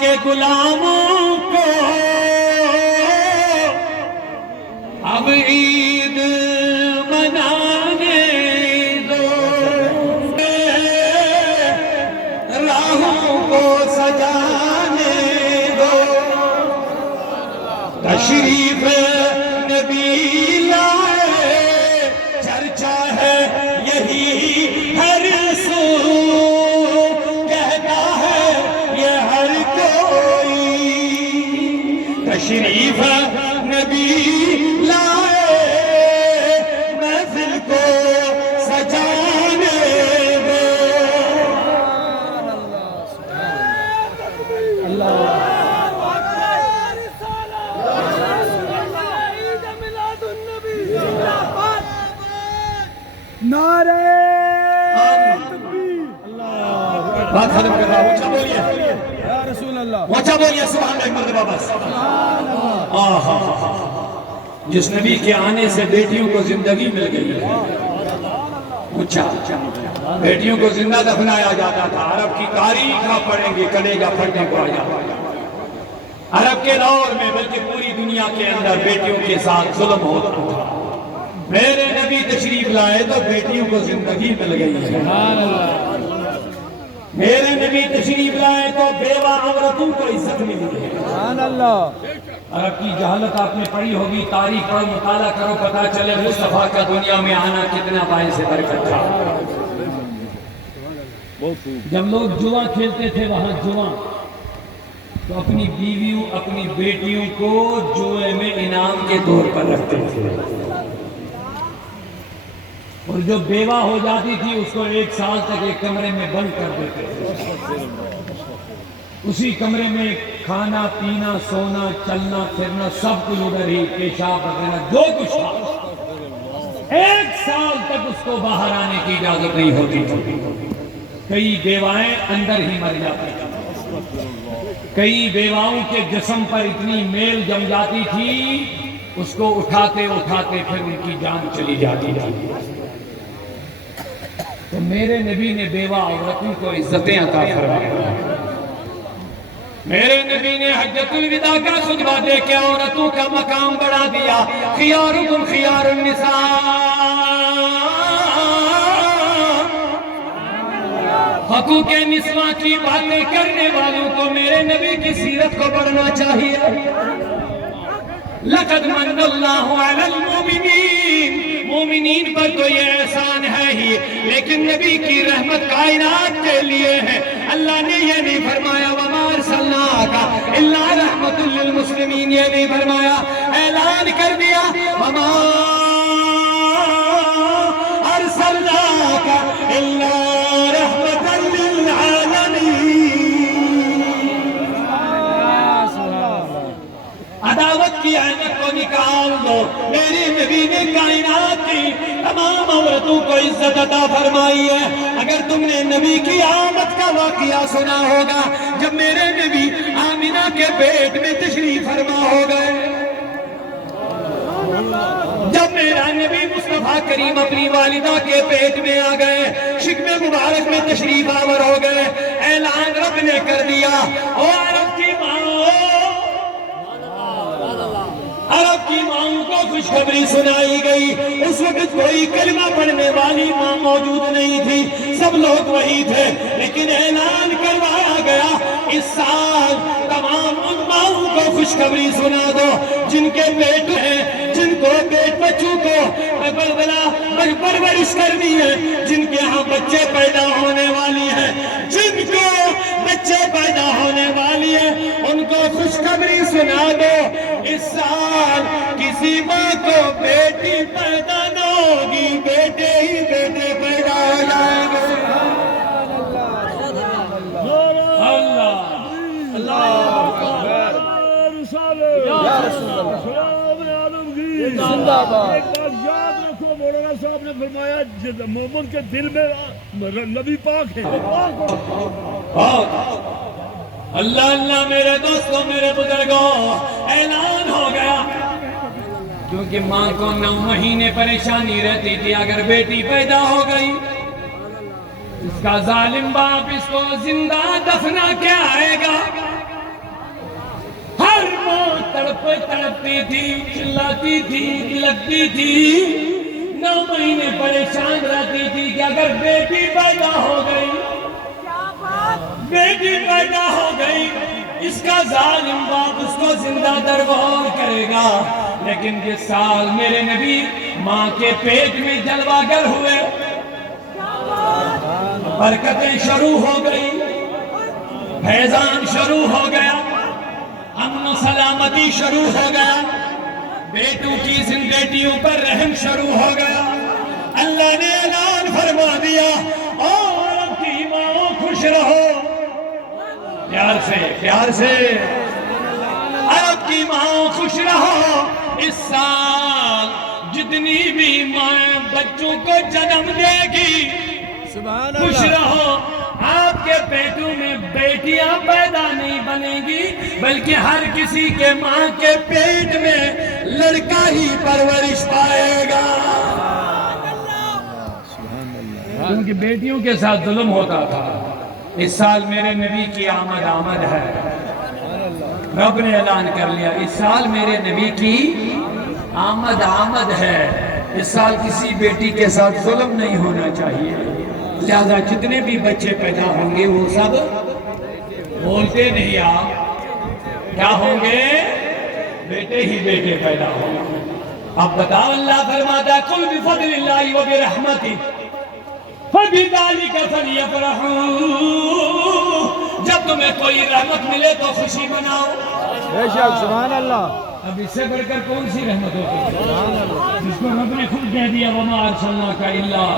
کے غلاموں کو اب عید منانے دو، راہوں کو سجانے دو، تشریف نبی لائے چرچا ہے یہی ہر سو، کہتا ہے یہ ہر کوئی، تشریف نبی لائے محفل کو سجانے دو۔ نعرہ بات ختم کر رہا ہوں، اونچا بولیے یا رسول اللہ، اونچا بولیے سبحان اللہ ایک مرتبہ بس۔ جس نبی کے آنے سے بیٹیوں کو زندگی مل گئی ہے، اونچا بیٹیوں کو زندہ دفنایا جاتا تھا، عرب کی تاریخ آپ پڑھیں گے کلیجہ پھٹنے کو آ جاتا ہے۔ عرب کے دور میں بلکہ پوری دنیا کے اندر بیٹیوں کے ساتھ ظلم ہوتا تھا، میرے نبی تشریف لائے تو بیٹیوں کو زندگی مل گئی ہے، میرے نبی تشریف لائے تو بیوہ عورتوں کو عزت ملی ہے۔ سبحان اللہ۔ عرب کی جہالت آپ نے پڑھی ہوگی، تاریخ پڑھو، مطالعہ کرو، پتہ چلے مصطفیٰ کا دنیا میں آنا کتنا باعث برکت تھا۔ جب لوگ جوا کھیلتے تھے وہاں جوا، تو اپنی بیویوں اپنی بیٹیوں کو جوئے میں انعام کے طور پر رکھتے تھے، اور جو بیوہ ہو جاتی تھی اس کو 1 سال تک ایک کمرے میں بند کر دیتے تھے، اسی کمرے میں کھانا پینا سونا چلنا پھرنا سب کچھ ادھر ہی، پیشاب وغیرہ جو کچھ تھا، 1 سال تک اس کو باہر آنے کی اجازت نہیں ہوتی تھی۔ کئی بیوائیں اندر ہی مر جاتی تھیں، کئی بیواؤں کے جسم پر اتنی میل جم جاتی تھی اس کو اٹھاتے اٹھاتے پھر ان کی جان چلی جاتی تھی۔ تو میرے نبی نے بیوہ عورتوں کو عزتیں عطا فرمائیں، میرے نبی نے حجۃ الوداع کا خطبہ دے کے عورتوں کا مقام بڑھا دیا، خیارکم خیار النساء، حقوق نسواں کی باتیں کرنے والوں کو میرے نبی کی سیرت کو پڑھنا چاہیے۔ لقد من اللہ علی المؤمنین، مومنین پر تو یہ احسان ہے ہی، لیکن نبی کی رحمت کائنات کے لیے ہے۔ اللہ نے یہ نہیں فرمایا وما ارسلناک الا رحمۃ للمسلمین، یہ نہیں فرمایا، اعلان کر دیا وما ارسلناک الا رحمۃ للعالمین۔ عداوت کی عینت کو نکال دو، میرے نبی نے کائنات کی تمام عورتوں کو عزت عطا فرمائی ہے۔ اگر تم نے نبی کی آمد کا واقعہ سنا ہوگا، جب میرے نبی آمنہ کے پیٹ میں تشریف فرما ہو گئے، جب میرا نبی مصطفیٰ کریم اپنی والدہ کے پیٹ میں آ گئے، شکم مبارک میں تشریف آور ہو گئے، اعلان رب نے کر دیا، او عرب کی ماں، عرب کی ماں کو خوشخبری سنائی گئی۔ اس وقت کوئی کلمہ پڑھنے والی ماں موجود نہیں تھی، سب لوگ وہی تھے، لیکن اعلان کروایا گیا اس سال تمام ان ماؤں کو خوشخبری سنا دو جن کے پیٹ ہیں، جن کو پیٹ بچوں کو پرورش کرنی ہے، جن کے ہاں بچے پیدا ہونے والی ہیں، جن کو بچے پیدا ہونے والی ہیں، ان کو خوشخبری سنا دو اس سال کسی ماں کو بیٹی پیدا نہ ہوگی، بیٹے ہی بیٹے پیدا ہو جائیں گے۔ زندہ باد۔ ایک بات یاد رکھو، مولانا صاحب نے فرمایا مومن کے دل میں نبی پاک ہے۔ اللہ اللہ میرے دوستوں میرے بزرگوں، اعلان ہو گیا، کیونکہ ماں کو 9 مہینے پریشانی رہتی تھی اگر بیٹی پیدا ہو گئی، اس کا ظالم باپ اس کو زندہ دفنا کے آئے گا، کوئی تڑپتی تھی، چلاتی تھی، لگتی تھی، 9 مہینے پریشان رہتی تھی کہ اگر بیٹی پیدا ہو گئی، بیٹی پیدا ہو گئی، اس کا ظالم باپ اس کو زندہ دربار کرے گا۔ لیکن جس سال میرے نبی ماں کے پیٹ میں جلوہ گر ہوئے، برکتیں شروع ہو گئی، فیضان شروع ہو گیا، امن و سلامتی شروع ہو گیا، بیٹوں کی بیٹیوں پر رحم شروع ہو گیا۔ اللہ نے اعلان فرما دیا، اور اب کی ماں خوش رہو، پیار سے عرب کی ماں خوش رہو، اس سال جتنی بھی ماں بچوں کو جنم دے گی خوش رہو، آپ کے پیٹوں میں بیٹیاں پیدا نہیں بنیں گی، بلکہ ہر کسی کے ماں کے پیٹ میں لڑکا ہی پرورش پائے گا، کیونکہ بیٹیوں کے ساتھ ظلم ہوتا تھا۔ اس سال میرے نبی کی آمد ہے، رب نے اعلان کر لیا اس سال میرے نبی کی آمد ہے، اس سال کسی بیٹی کے ساتھ ظلم نہیں ہونا چاہیے، لہذا جتنے بھی بچے پیدا ہوں گے وہ سب بولتے نہیں، آپ کیا ہوں گے؟ بیٹے ہی بیٹے پیدا ہوں گے۔ اب بتاؤ، اللہ فرماتا ہے قُلْ بِفَضْلِ اللَّهِ وَبِرَحْمَتِهِ فَبِذَلِكَ فَلْيَفْرَحُوا، جب تمہیں کوئی رحمت ملے تو خوشی مناؤ۔ بے شک، سبحان اللہ۔ اب اس سے بڑھ کر کون سی رحمت ہوتی ہے؟ جس کو رب نے خود کہہ دیا وَمَا أَرْسَلْنَاكَ إِلَّا